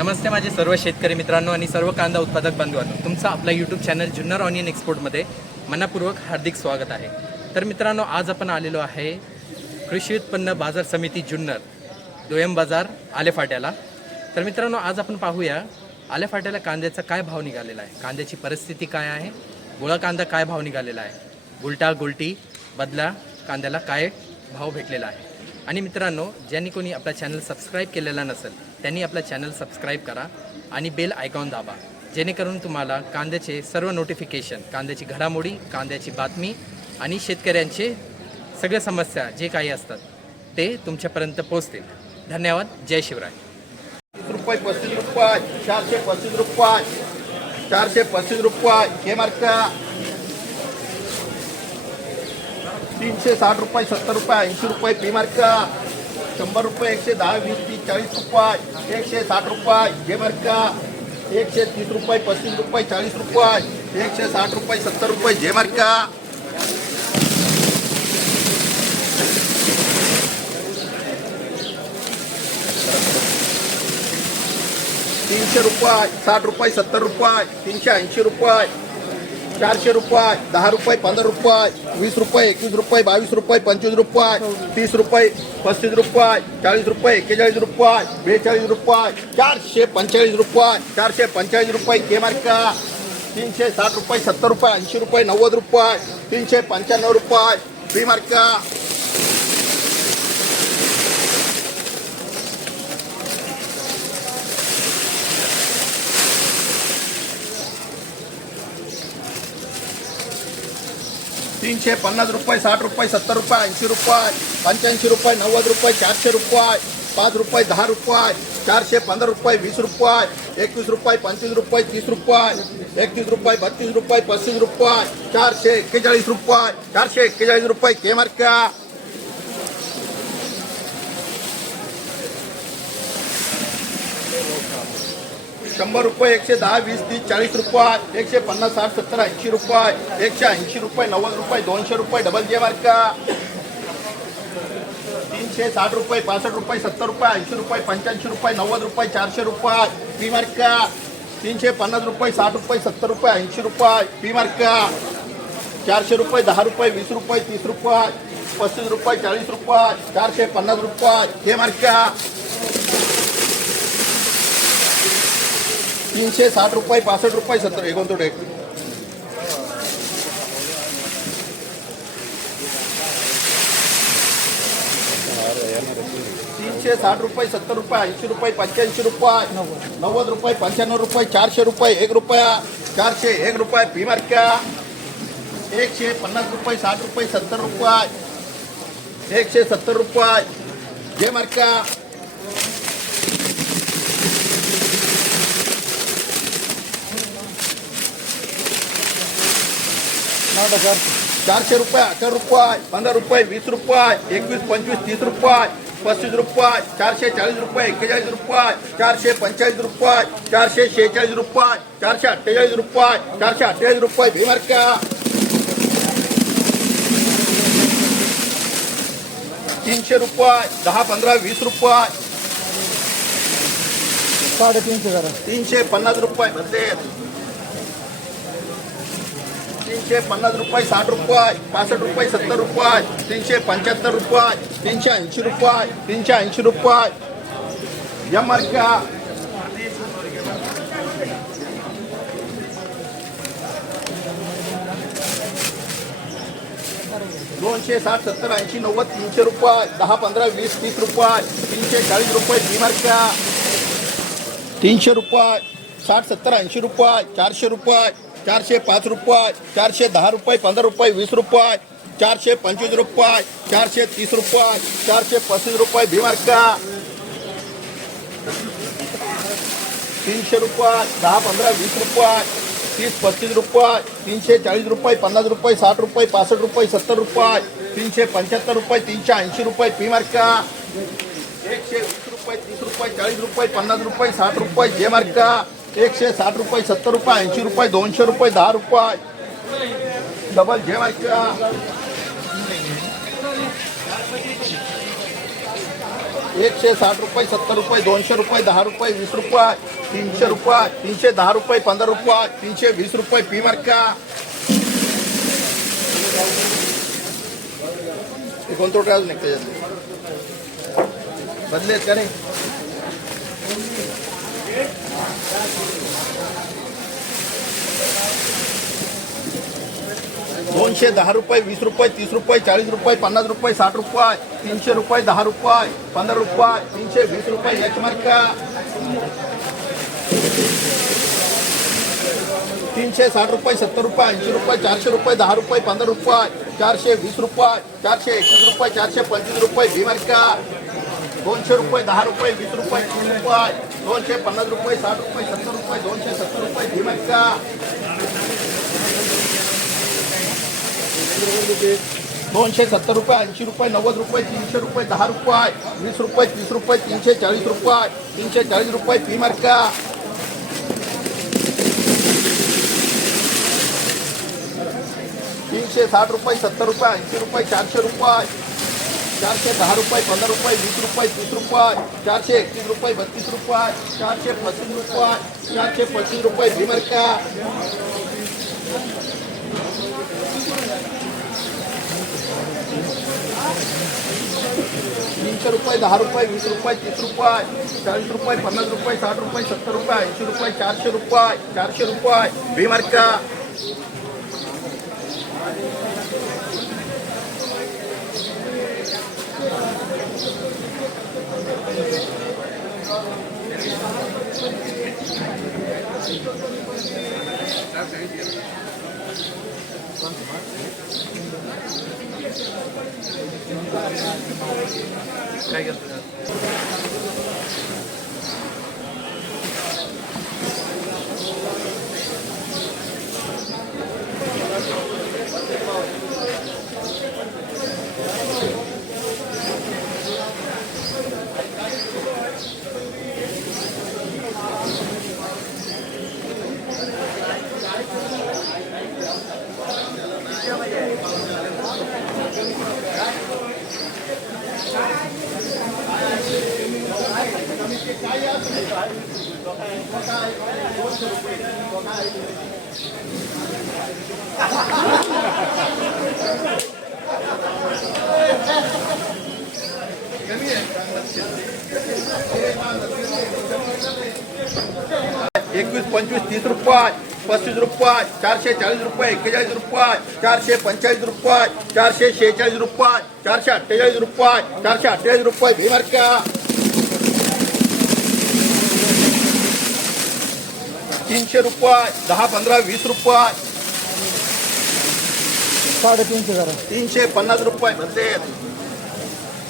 नमस्ते माझे सर्व शेतकरी मित्रांनो आणि सर्व कांदा उत्पादक बांधवांनो तुमचं आपला यूट्यूब चॅनल जुन्नर ऑनियन एक्सपोर्टमध्ये मनापूर्वक हार्दिक स्वागत आहे. तर मित्रांनो आज आपण आलेलो आहे कृषी उत्पन्न बाजार समिती जुन्नर दोयम बाजार आलेफाट्याला तर मित्रांनो आज आपण पाहूया आलेफाट्याला कांद्याचा काय भाव निघालेला आहे कांद्याची परिस्थिती काय आहे गोळा कांदा काय भाव निघालेला आहे गुलटा गुलटी बदला कांद्याला काय भाव भेटलेला आहे. आणि मित्रांनो ज्यांनी कोणी आपला चॅनल सबस्क्राईब केलेला नसेल त्यांनी आपला चॅनल सबस्क्राईब करा आणि बेल आयकॉन दाबा. जेणेकरून तुम्हाला कांद्याचे सर्व नोटिफिकेशन कांद्याची घडामोडी कांद्याची बातमी आणि शेतकऱ्यांचे सगळ्या समस्या जे काही असतात ते तुमच्यापर्यंत पोहोचतील. धन्यवाद. जय शिवराय. रुपये पस्तीस रुपये चारशे पस्तीस रुपये चारशे पस्तीस रुपये हे मार्क तीनशे साठ रुपये सत्तर रुपये ऐंशी रुपये पी मार्क शंभर रुपये, एकशे दहा वीस, तीस, चाळीस रुपये, एकशे साठ रुपये, हे मार्क एकशे तीस रुपये, पस्तीस रुपये, चाळीस रुपये, एकशे साठ रुपये, सत्तर रुपये जे मार्क तीनशे रुपये, साठ रुपये, सत्तर रुपये, तीनशे ऐंशी रुपये चारशे रुपये दहा रुपये पंधरा रुपये वीस रुपये एकवीस रुपये बावीस रुपये पंचवीस रुपये तीस रुपये पस्तीस रुपये चाळीस रुपये एक्केचाळीस रुपये बेचाळीस रुपये चारशे पंचेचाळीस रुपये चारशे पंचेचाळीस रुपये के मार्का. तीनशे साठ रुपये सत्तर रुपये ऐंशी रुपये नव्वद रुपये तीनशे पंच्याण्णव रुपये बी मार्का. तीनशे पन्ना रुपये, साठ रुपये, सत्तर रुपये, ऐंशी रुपये, पंच्याऐंशी रुपये, नव्वद रुपये, चारशे रुपये, पाँच रुपये, दह रुपये, चारशे पंद्रह रुपये, वीस रुपये, एकवीस रुपये, पंचवीस रुपये, तीस रुपये, एकतीस रुपये, बत्तीस रुपये, पस्तीस रुपये, चारशे एक्केचाळीस रुपये, चारशे एक्केचाळीस रुपये, के मार्क. शंभर रुपये, एकशे दहा, वीस, तीस, चाळीस रुपये, एकशे पन्नास, साठ, सत्तर, ऐंशी रुपये, एकशे ऐंशी रुपये, नव्वद रुपये, दोनशे रुपये डबल जे मार्क तीनशे साठ रुपये, पासष्ट रुपये, सत्तर रुपये, ऐंशी रुपये, पंच्याऐंशी रुपये, नव्वद रुपये, चारशे रुपये पी मार्क तीनशे पन्नास रुपये, साठ रुपये, सत्तर रुपये, ऐंशी रुपये पी मार्क चारशे रुपये, दहा रुपये, वीस रुपये, तीस रुपये, पस्तीस रुपये, चाळीस रुपये, चारशे पन्नास रुपये हे मार्क तीनशे साठ रुपये, पासष्ट रुपये, सत्तर एक. तीनशे साठ रुपये, सत्तर रुपये, ऐंशी रुपये, पंच्याऐंशी रुपये, नव्वद रुपये, पंच्याण्णव रुपये, चारशे रुपये, एक रुपया, चारशे एक रुपये, पी मार्क्या. एकशे पन्नास रुपये, साठ रुपये, सत्तर रुपये, एकशे सत्तर रुपये, जे चारशे रुपये अठरा रुपये पंधरा रुपये वीस रुपये एकवीस पंचवीस तीस रुपये पस्तीस रुपये चारशे चाळीस रुपये एक्केचाळीस रुपये चारशे पंचेचाळीस रुपये चारशे शेहेचाळीस रुपये चारशे अठ्ठेचाळीस रुपये चारशे अठ्ठेचाळीस रुपये. भीमार्का तीनशे रुपये दहा पंधरा वीस रुपये. साडेतीनशे तीनशे पन्नास रुपये. बदले तीनशे पन्नास रुपये, साठ रुपये, पासष्ट रुपये, सत्तर रुपये, तीनशे पंच्याहत्तर रुपये, तीनशे ऐंशी रुपये, तीनशे ऐंशी रुपये. या मार्का दोनशे साठ, सत्तर, ऐंशी, नव्वद, तीनशे रुपये, दहा, पंधरा, वीस, तीस रुपये, तीनशे चाळीस रुपये, ती मार्का तीनशे रुपये, साठ, सत्तर, ऐंशी रुपये, चारशे रुपये चारशे पाच रुपये, चारशे दहा रुपये, पंधरा रुपये, वीस रुपये, चारशे पंचवीस रुपये, चारशे तीस रुपये, चारशे पस्तीस रुपये भीमार्का. तीनशे रुपये, दहा, पंधरा, वीस रुपये, तीस, पस्तीस रुपये, तीनशे चाळीस रुपये, पन्नास रुपये, साठ रुपये, पासष्ट रुपये, सत्तर रुपये, तीनशे पंच्याहत्तर रुपये, तीनशे ऐंशी रुपये पी मार्का एकशे वीस रुपये, तीस रुपये, चाळीस रुपये, पन्नास रुपये, साठ रुपये, जे मार्का. एकशे साठ रुपये सत्तर रुपये ऐंशी रुपये दोनशे रुपये दहा रुपये. डबल जे एकशे साठ रुपये सत्तर रुपये दोनशे रुपये दहा रुपये वीस रुपये तीनशे रुपये तीनशे दहा रुपये पंधरा रुपये तीनशे वीस रुपये पी मार्का. कोणतं काय अजून बदलेत का नाही? दोनशे दहा रुपये, वीस रुपये, तीस रुपये, चाळीस रुपये, पन्नास रुपये, साठ रुपये, तीनशे रुपये, दहा रुपये, पंधरा रुपये, तीनशे वीस रुपये एच मार्का. तीनशे साठ रुपये, सत्तर रुपये, ऐंशी रुपये, चारशे रुपये, दहा रुपये, पंधरा रुपये, चारशे वीस रुपये, चारशे एकवीस रुपये, चारशे पंचवीस रुपये, बी मार्का. दोनशे रुपये, दहा रुपये, वीस रुपये, तीस रुपये, दोनशे पन्नास रुपये, साठ रुपये, सत्तर रुपये, दोनशे सत्तर रुपये बी मार्का दोनशे सत्तर रुपये, ऐंशी रुपये, नव्वद रुपये, तीनशे रुपये, दहा रुपये, वीस रुपये, तीस रुपये, तीनशे चाळीस रुपये, तीनशे चाळीस रुपये, फ़ी मार्का तीनशे साठ रुपये, सत्तर रुपये, ऐंशी रुपये, चारशे रुपये चारशे दहा रुपये, पंधरा रुपये, वीस रुपये, तीस रुपये, चारशे एकतीस रुपये, बत्तीस रुपये, चारशे पस्तीस रुपये, चारशे पस्तीस रुपये फ़ी मार्का तीनशे रुपये, दहा रुपये, वीस रुपये, तीस रुपये, चाळीस रुपये, पन्नास रुपये, साठ रुपये, सत्तर रुपये, ऐंशी रुपये, चारशे रुपये चारशे रुपये, बी मार्का काय एकवीस, पंचवीस, तीस रुपये, पस्तीस रुपये, चारशे चाळीस रुपये, एक्केचाळीस रुपये, चारशे पंचेचाळीस रुपये, चारशे शेहेचाळीस रुपये, चारशे अठ्ठेचाळीस रुपये, चारशे अठ्ठेचाळीस रुपये भी तीनशे रुपये दहा पंधरा वीस रुपये. साडेतीनशे करा तीनशे पन्नास रुपये. म्हणते